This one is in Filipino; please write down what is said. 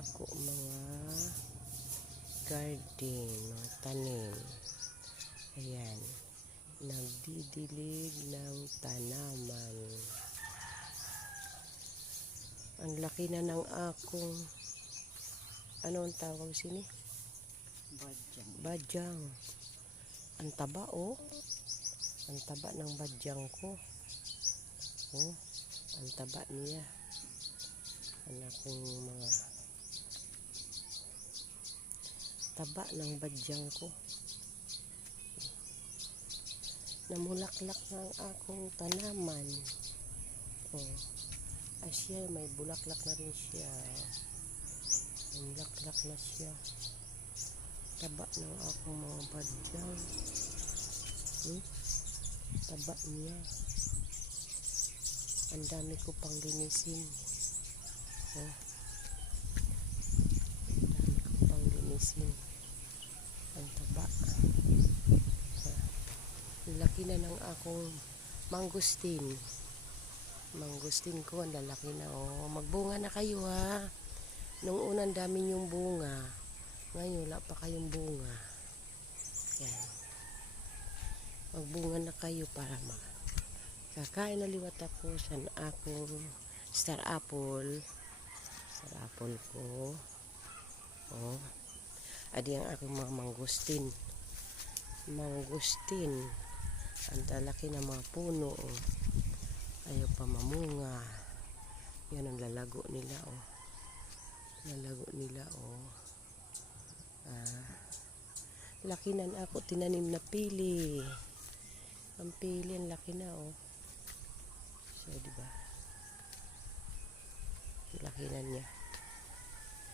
ako mga garden, mga tanim. Ayan, nagdidilig ng tanaman. Ang laki na ng akong, ano ang tawag sini? Badyang. Ang taba oh. Ang taba ng badyang ko. Oh, ang taba niya. Ang aking mga taba ng badyang ko. Namulaklak ng akong tanaman. Oh, asya may bulaklak na rin siya. Namulaklak na siya. Taba ng akong mga badyang. Taba niya. Ang dami ko pang linisin. Oh. Ang dami ko pang linisin. Ang taba. Laki na ng akong mangustin. Mangustin ko, ang lalaki na. Oh, magbunga na kayo ha. Nung unang dami yung bunga. Ngayon, wala pa kayong bunga. Yan. Magbunga na kayo para kakain na liwat ako sa akong star apple. Star apple ko. Oh. Adi ang aking mga mangustin. Mangustin. Ang talaki ng mga puno. Oh. Ayaw pa mamunga. Yan ang lalago nila. Oh. Lalago nila. Oh. Laki na ako tinanim na pili. Ang pili, ang laki na. Oh. So, diba? Laki na niya.